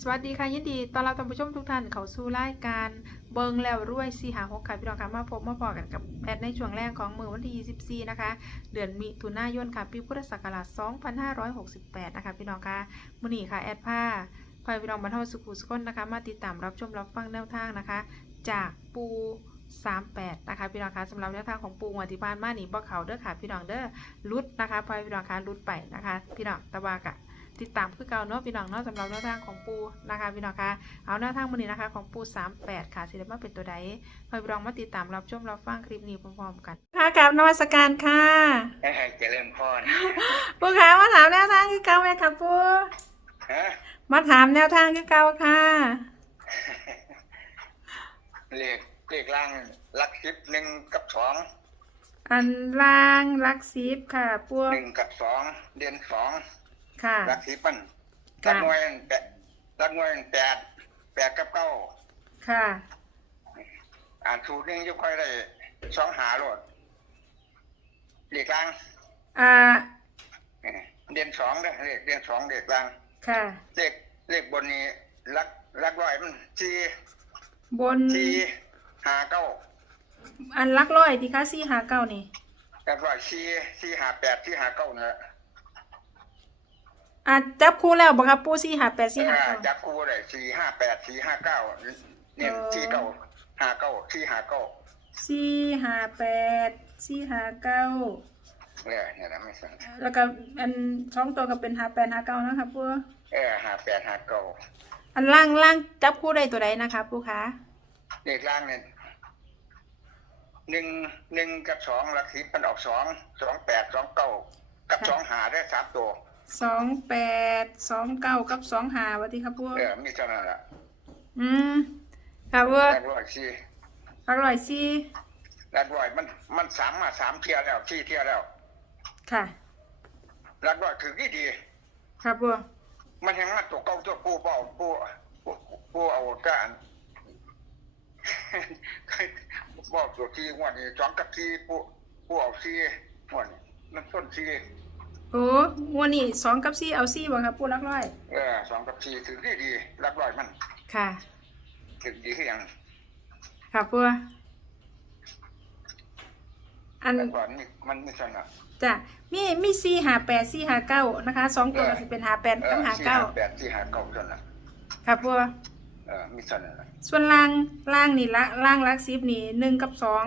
สวัสดีค่ะยินดีต้อนรับท่านผู้ชมทุกท่านเข้าสู่รายการเบิงแล้วรวยสีหาหกค่ะพี่น้องค่ะมาพบมาพอกันกับแอดในช่วงแรกของมือวันที่ 24 นะคะ เดือนมิถุนายนค่ะปีพุทธศักราช 2568 นะคะพี่น้องค่ะมื้อนี้ค่ะแอดผ้าพาพี่น้องบรรเทาสุขุสุขนนะคะ มาติดตามรับชมรับฟังแนวทางนะคะ จากปู38 นะคะพี่น้องคะสำหรับแนวทางของปูงวดที่ผ่านมานี่บ่เขาเด้อค่ะพี่น้องเด้อรุดนะคะพอพี่น้องคะรุดไปนะคะ พี่น้องตะวากะ ติดตามคือเก่าเนาะพี่น้องเนาะสำหรับแนวทางของปูนะคะพี่น้องคะเอาแนวทางมื้อนี้นะคะของปู 38 ค่ะสิได้มาเป็นตัวใดพอพี่น้องมาติดตามรับชมรับฟังคลิปนี้พร้อมๆกันค่ะกับนวัตการค่ะให้ให้เจริญพรปูคะมาถามแนวทางคือเก่าไหมคะปูฮะมาถามแนวทางคือเก่าค่ะเลขเลขล่างลักสิบหนึ่งกับสองอันล่างลักซีฟค่ะปูหนึ่งกับสองเดือนสอง ค่ะลักสิบมันค่ะลักหน่วยแปดลักหน่วยแปดแปดกับเก้าค่ะ อ่านสูตรหนึงจะค่อยได้สองหาโลดเลขล่างอ่าเออเดือนสองเด้อเลขเดือนสองเลขล่างค่ะเลขเลขบนนี้ลักลักร้อยมันสี่บนสี่หาเก้าอันลักร้อยที่ค่ะสี่หาเก้านี่ลักร้อยสี่สี่หาแปดสี่หาเก้าเนี่ย อะจับคู่แล้วบอกครับปูสี่หาแปดสี่หาเออเก้า จับคู่เลยสี่ห้าแปดสี่ห้าเก้าเนี่ยเออ สี่เก้าห้าเก้าสี่ห้าเก้าสี่หาแปดสี่หาเก้าเนี่ยเนี่ยนะไม่สั่งแล้วก็อันสองตัวก็เป็นหาแปดหาเก้านะครับปูเออห้าแปดห้าเก้าอันล่างล่างจับคู่ได้ตัวใดนะคะปูคะเลขล่างเนี่ยหนึ่งหนึ่งกับสองหลักสิบมันออกสองสองแปดสองเก้ากับสองหาได้สามตัว สองแปดสองเก้ากับสองหาวัดีครับปูเออมีเท่านั้นแหละอืมค่ะปูแรกร้อยสี่อร่อยสี่แรกร้อยมันมันสามมาสามเที่ยวแล้วสี่เที่ยวแล้วค่ะแรกร้อยคือดีดีค่ะปูมันยังมาตัวเก้าตัวปูเปล่าปูปูปูเอาการบอกตัวที่งวันนี้สองกับที่ปูปูเอาที่งวันนี้มันต้นที่ โอ้งวันนี้สองกับสี่เอาสี่บ่ครับปูรักร้อย เออสองกับที่ถือดีดีรักร้อยมันค่ะ ถือดีขึ้นยังค่ะปูอัน แต่ก่อนนี่มันไม่สนะจ้ะมีมีสี่หาแปดสี่หาเก้านะคะสองตัวก็สิเป็นหาแปดเอกับอหาที่เก้าหาแปดที่หาเก้าสนะค่ะปูเออมีสนะส่วนล่างล่างนี่ละล่างลักซิบนี่หนึ่งกับสอง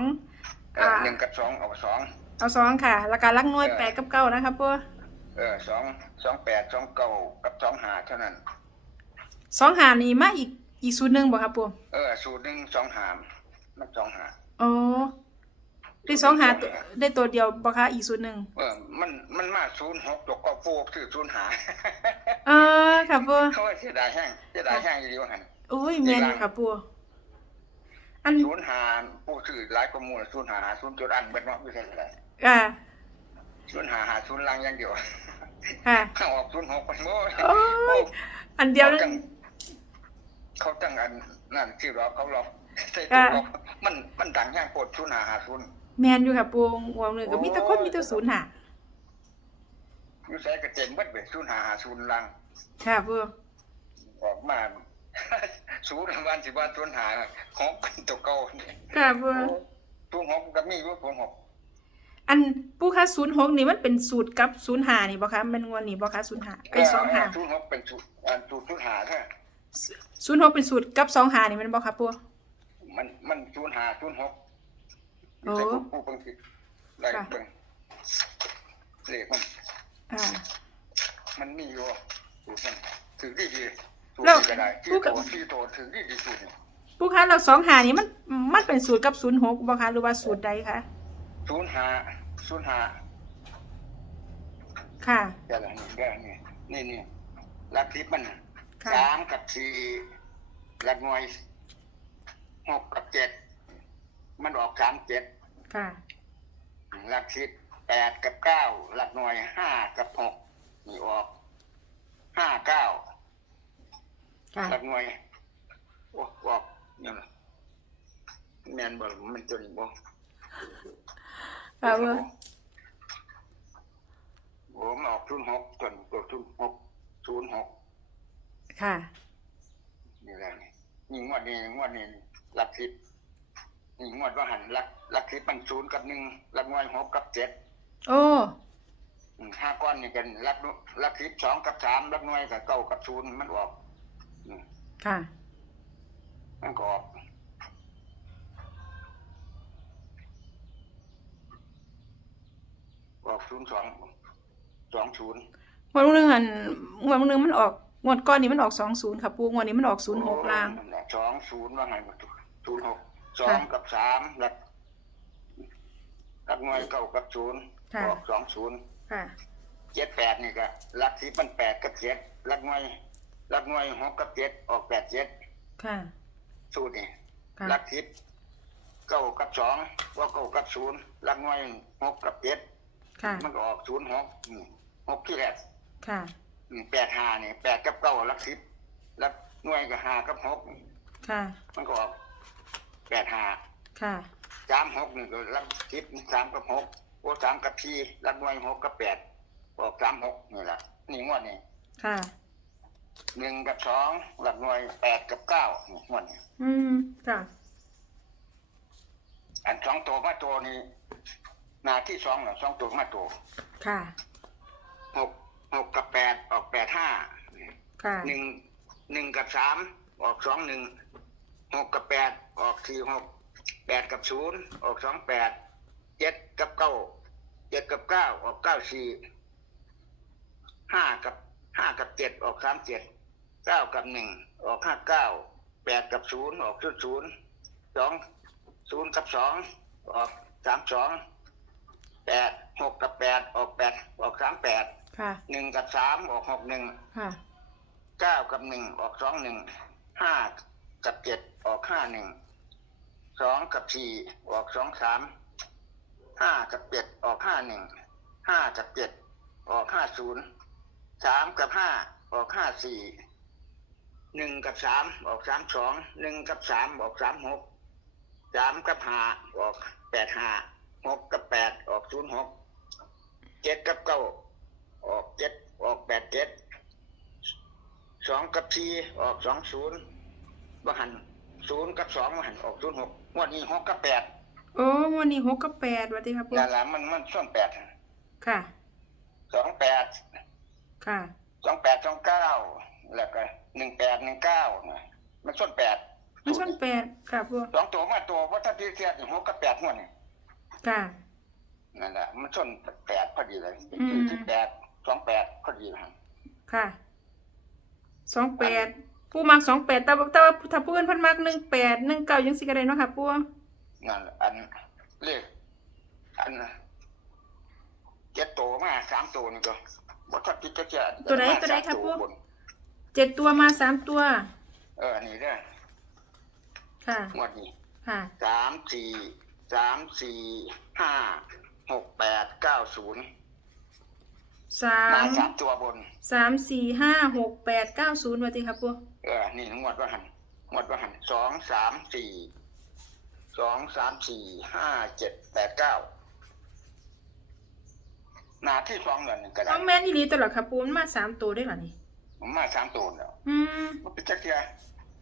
เออหนึ่งกับสองเอาสองเอาสองค่ะ แล้วก็ลักน้อยแปดกับเก้านะคะปูเออสองสองแปดสองเก้ากับสองหาเท่านั้นสองหานี่มาอีกอีกสูตรหนึ่งบ่ครับปูเออสูตรหนึ่งสองหามมันสองหาอ๋อได้สองหาตัวได้ตัวเดียวบ่คะอีกสูตรหนึ่งเออมันมันมาศูนย์หกตัวก็ปูถือศูนย์หาเออค่ะปูเขาว่าเสียดายแห้งเสียดายแห้งอยู่ดีว่าหันอุ้ยแม่นอยู่ค่ะปูอันศูนย์หาผู้ถือหลายประมูลศูนย์หาหาศูนย์จุดอันเบิดเนาะไม่ใช่อะไรอ่า ศูนย์หาหาศูนย์ลังอย่างเดียวค่ะข้างออกศูนย์หกไปโม่โอ้ยอันเดียวเขานั่จันงเขาจังอันนั่นที่เราเขาเราใส่ตัวเรามันมันดังแห้งโปดศูนย์หาหาศูนย์แม่นอยู่ค่ะปูหัวหนึ่งก็มีแต่คนมีแต่ศูนย์หาอยู่ใส่กระเจนเบิดเบิดศูนย์หาหาศูนย์ลัง ค่ะปูออกมาศูนย์วันสิบวันศูนย์หาของเป็นตัวเก่าเนี่ยค่ะปูศูนย์หกก็มีอยู่ศูนย์หก อันปูคะศูนย์หกนี่มันเป็นสูตรกับศูนย์หานี่บ่คะแมันงวนนี่บ่คะศูนย์หาไอ้สองหาศูนย์หกเป็นศูนย์อันศูนย์ศูนย์หาใช่ศูนย์หกเป็นสูตรกับสองหานี่แมันบ่คะปูมันมันศูนย์หาศูนย์หกโอ้ใส่ผู้ผู้เบิ่งสิไล่เบิ่งเลขมันอ่ามันมีอยู่สูตรมันถือดีดีสูตรแล้วดีก็ได้ที่ผู้กับโตที่โตถือดีดีสูตรนี่ปูคะเราสองหานี่มันมันเป็นสูตรกับศูนย์หกบ่คะหรือว่าสูตรใดคะศูนย์หา ศูนย์หาค่ะ เดี๋ยวนี่เดี๋ยวนี่นี่นี่ลักทิพย์มันค่ะ สามกับสี่หลักหน่วยหกกับเจ็ดมันออกสามเจ็ดค่ะหลักสิบแปดกับเก้าหลักหน่วยห้ากับหกนี่ออกห้าเก้าค่ะหลักหน่วยโอ้ออกนี่นะแมนบอลมันตัวนี้บ่ ค่ะปูโอ้มันออกศูนย์หกตัวนี้ตัวศูนย์หกศูนย์หกค่ะ นี่แหละนี่นี่งวดนี้งวดนี้หลักสิบนี่งวดว่าหันหลักหลักสิบมันศูนย์กับหนึ่งหลักหน่วยหกกับเจ็ดโอ้อืมห้าก้อนนี่กันหลักหน่วยหลักสิบสองกับสามหลักหน่วยกับเก้ากับศูนย์มันออกอืมค่ะ มันก็ออก ออกศูนย์สองสองศูนย์งวดนึงหันงวดนึงมันออกงวดก้อนนี้มันออกสองศูนย์ค่ะปูงวดนี้มันออกศูนย์หกลางนั่นแหละสองศูนย์ว่าไงศูนย์หกสองกับสามหลักหลักหน่วยเก้ากับศูนย์ค่ะออกสองศูนย์ค่ะเจ็ดแปดนี่ก็หลักสิบมันแปดกับเจ็ดหลักหน่วยหลักหน่วยหกกับเจ็ดออกแปดเจ็ดค่ะสูตรนี่ค่ะหลักสิบเก้ากับสองว่าเก้ากับศูนย์หลักหน่วยหกกับเจ็ด ค่ะ มันก็ออกศูนย์หกอืมหกที่แรกค่ะอืมแปดห้านี่แปดกับเก้าหลักสิบหลักหน่วยก็ห้ากับหกค่ะ มันก็ออกแปดห้าค่ะสามหกนี่ก็หลักสิบสามกับหกโอ้สามกับพี่หลักหน่วยหกกับแปดออกสามหกนี่แหละนี่งวดนี่ค่ะหนึ่งกับสองหลักหน่วยแปดกับเก้านี่งวดนี่อืมค่ะอันสองตัวมาตัวนี้ หนาที่สองน่ะสองตัวมาตัวค่ะ หกหกกับแปดออกแปดห้าค่ะหนึ่งหนึ่งกับสามออกสองหนึ่งหกกับแปดออกสี่หกแปดกับศูนย์ออกสองแปดเจ็ดกับเก้าเจ็ดกับเก้าออกเก้าสี่ห้ากับห้ากับเจ็ดออกสามเจ็ดเก้ากับหนึ่งออกห้าเก้าแปดกับศูนย์ออกศูนย์ศูนย์สองศูนย์กับสองออกสามสอง แปดหกกับแปดออกแปดออกสามแปดค่ะ หนึ่งกับสามออกหกหนึ่งค่ะเก้ากับหนึ่งออกสองหนึ่งห้ากับเจ็ดออกห้าหนึ่งสองกับสี่ออกสองสามห้ากับเจ็ดออกห้าหนึ่งห้ากับเจ็ดออกห้าศูนย์สามกับห้าออกห้าสี่หนึ่งกับสามออกสามสองหนึ่งกับสามออกสามหกสามกับห้าออกแปดห้า หกกับแปดออกศูนย์หกเจ็ดกับเก้าออกเจ็ดออกแปดเจ็ดสองกับสี่ออกสองศูนย์ว่าหันศูนย์กับสองว่าหันออกศูนย์หกงวันนี้หกกับแปดโอ้งวดนี้หกกับแปดวัติค่ะปูนั่นแหละมันมันส่วนแปดค่ะสองแปดค่ะสองแปดสองเก้าแล้วก็หนึ่งแปดหนึ่งเก้ามันส่วนแปดมันส่วนแปดค่ะปูสองตัวมาตัวว่าถ้าที่เทียบหกกับแปดงวดนี่ ค่ะนั่นแหละมันส่วนแปดพอดีเลยอืมที่แปดสองแปดพอดีเลยค่ะสองแปดปูมักสองแปดแต่ว่าแต่ว่าถ้าปูเอิ้นเพันมักหนึ่งแปดหนึ่งเก้ายังสิกระไดเนาะค่ะปูนั่นแหละอันเลขอันเจ็ดตัวมาสามตัวนี่ก็บ่ทัดที่จะเจอตัวไหนตัวไหนครับปูบนเจ็ดตัวมาสามตัว เออนี่เด้อค่ะงวดนี้ค่ะสามสี่ สามสี่ห้าหกแปดเก้าศูนย์สามมาสามตัวบน สามสี่ห้าหกแปดเก้าศูนย์วัติค่ะปูเออ นี่งวดว่าหันงวดว่าหันสองสามสี่สองสามสี่ห้าเจ็ดแปดเก้าหนาที่สองเงินก็ได้เอาแม่นอีหลีตลอดค่ะปูมันมาสามตัวได้เหรอนี่ ผมมาสามตัวแล้วอืม มันเป็นจักรยา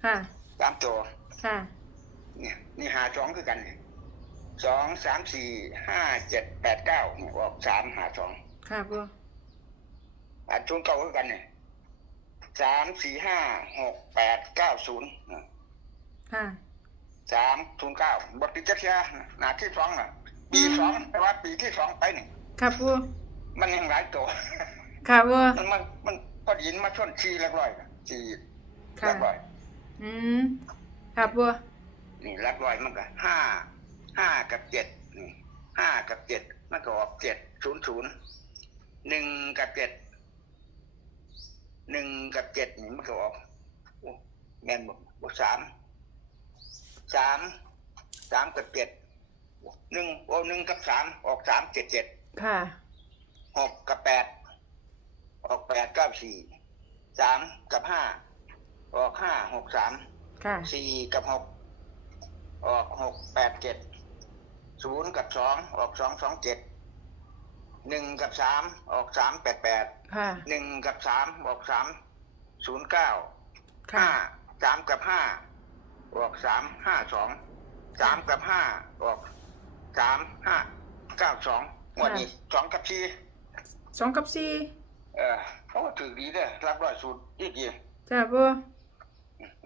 ค่ะ สามตัว ค่ะ เนี่ย นี่หาสองคือกันนี่ สองสามสี่ห้าเจ็ดแปดเก้านี่ออกสามหาสองค่ะปูอันชุนเก่าคือกันเนี่ยสามสี่ห้าหกแปดเก้าศูนย์ค่ะสามศูนย์เก้าบทติจักรยาหนาที่สองน่ะ ปีสองแต่ว่าปีที่สองไปนี่ค่ะปูมันยังหลายตัวค่ะปูมันมันมันพอดีนมาชนชีลักร้อยน่ะชีค่ะลักร้อย อืมค่ะปูนี่ลักร้อยมันก็ห้า ห้ากับเจ็ดนี่ห้ากับเจ็ดมันก็ออกเจ็ดศูนย์ศูนย์หนึ่งกับเจ็ดหนึ่งกับเจ็ดนี่มันก็ออกโอ้แม่นบอกบอกสามสามสามกับเจ็ดหนึ่งโอ้หนึ่งกับสามออกสามเจ็ดเจ็ดค่ะหกกับแปดออกแปดเก้าสี่สามกับห้าออกห้าหกสามค่ะสี่กับหกออกหกแปดเจ็ด ศูนย์กับสองออกสองสองเจ็ดหนึ่งกับสามออกสามแปดแปดค่ะ หนึ่งกับสามออกสามศูนย์เก้าค่ะ ห้าสามกับห้าออกสามห้าสองสามกับห้าออกสามห้าเก้าสองงวดนี้สองกับสี่สองกับสี่เออเขาก็ถือดีเด้อรับร้อยสูตรอีกทีจ้าปู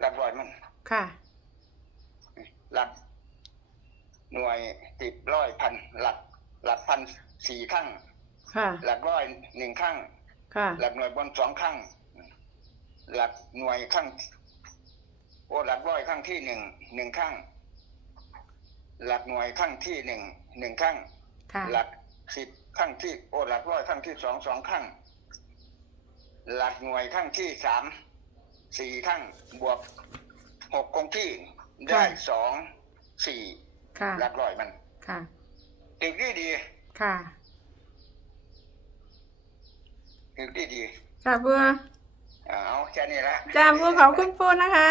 รับร้อยมันค่ะ รับ หน่วยสิบร้อยพันหลักหลักพันสี่ครั้งค่ะ หลักร้อยหนึ่งครั้งค่ะ หลักหน่วยบนสองครั้งหลักหน่วยครั้งโอ้หลักร้อยครั้งที่หนึ่งหนึ่งครั้งหลักหน่วยครั้งที่หนึ่งหนึ่งครั้งค่ะ หลักสิบครั้งที่โอ้หลักร้อยครั้งที่สองสองครั้งหลักหน่วยครั้งที่สามสี่ครั้งบวกหกคงที่ได้สองสี่ ค่ะ หลักร้อยมันค่ะ ถึงดีดีค่ะถึงดีดีค่ะปูเอาแค่นี้ละจ้าปูขอบคุณปูนะคะ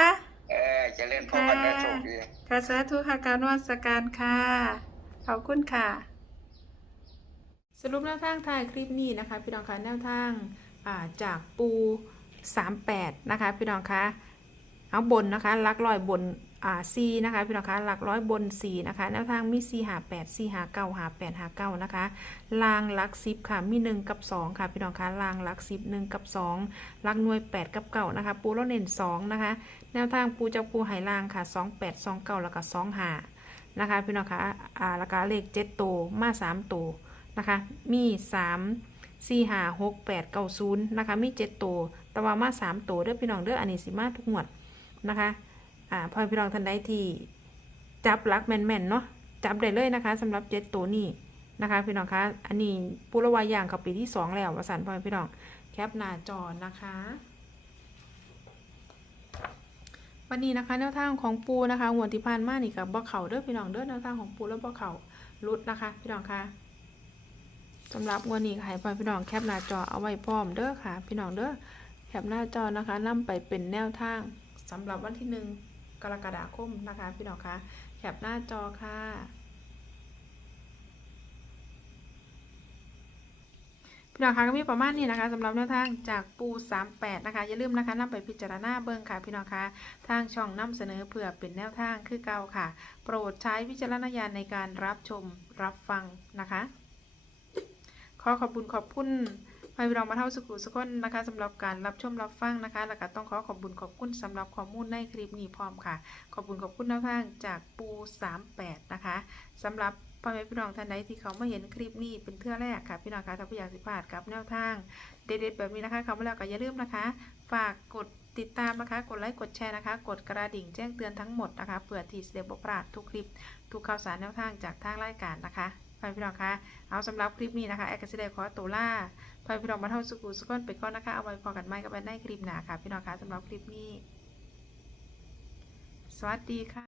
เออจะเล่นพอกันได้โชคดีค่ะสาธุค่ะการนวัสการค่ะ ขอบคุณค่ะ สรุปแนวทางท้ายคลิปนี้นะคะ พี่น้องคะแนวทางอ่าจากปู 38 นะคะ พี่น้องคะ เอาบนนะคะหลักร้อยบนอ่าซีนะคะพี่น้องคะหลักร้อยบนสีนะคะแนวทางมี4หา8 4หา9หา8หา9นะคะลางหลัก10ค่ะมี1กับ2ค่ะพี่น้องคะลางหลัก10 1กับ2หลักหน่วย8กับ9นะคะ ปูแล้วเน้น2นะคะ แนวทางปูจะปูไหลางค่ะ2 8 2 9แล้วก็2หานะคะพี่น้องคะอ่าแล้วก็เลข7ตัวมา3ตัวนะคะ มี3 4 5 6 8 9 0นย์นะคะ มี7ตัวแต่ว่ามา3ตัวเด้อพี่น้องเด้ออันนี้สิมาทุกงวด นะคะอ่าพอพี่น้องท่านใดที่จับลักแม่นๆเนาะจับได้เลยนะคะสำหรับ7ตัวนี้นะคะ พี่น้องคะอันนี้ปูระวายอย่างกับปีที่2แล้ววสันพอพี่น้องแคปหน้าจอนะคะวันนี้นะคะแนวทางของปูนะคะงวดที่ผ่านมานี่กับบ่อเข่าเด้อพี่น้องเด้อแนวทางของปูแล้วบ่อเข่ารุดนะคะ พี่น้องคะสำหรับงวันนี้ก็ให้พ่อพี่น้องแคปหน้าจอเอาไว้พร้อมเด้อค่ะ พี่น้องเด้อแคปหน้าจอนะคะนํไปเป็นแนวทาง สำหรับวันที่หนึ่งกรกฎาคมนะคะพี่น้องคะแคปหน้าจอค่ะ พี่น้องคะก็มีประมาณนี้นะคะสำหรับแนวทางจากปู38นะคะอย่าลืมนะคะนำไปพิจารณาเบิ่งค่ะพี่น้องคะทางช่องนำเสนอเพื่อเป็นแนวทางคือเก่าค่ะ โปรดใช้วิจารณญาณในการรับชมรับฟังนะคะ ขอขอบคุณขอบคุณ ให้พี่น้องมาเท่าสุขุสุขคนนะคะสำหรับการรับชมรับฟังนะคะ แล้วก็ต้องขอขอบคุณขอบคุณสำหรับข้อมูลในคลิปนี้พร้อมค่ะ ขอบคุณขอบคุณแนวทางจากปู 38 นะคะสำหรับพ่อแม่พี่น้องท่านใดที่เขามาเห็นคลิปนี้เป็นเทื่อแรกค่ะพี่น้องคะถ้าผู้อยากสิพลาดกับแนวทาง เด็ดๆแบบนี้นะคะเขามาแล้วก็อย่าลืมนะคะ ฝากกดติดตามนะคะ กดไลค์ กดแชร์นะคะ กดกระดิ่งแจ้งเตือนทั้งหมดนะคะเพื่อที่จะได้บ่พลาดทุกคลิป ทุกข่าวสารแนวทางจากทางรายการนะคะพ่อแม่พี่น้องคะเอาสำหรับคลิปนี้นะคะแอคก็จะได้ขอตัวล่า พ่อแม่พี่น้องมาเท่าสุกุสุกนไปก่อนนะคะ เอาไว้พอกันไหมกับไปในคลิปหนาค่ะ พี่น้องคะสำหรับคลิปนี้ สวัสดีค่ะ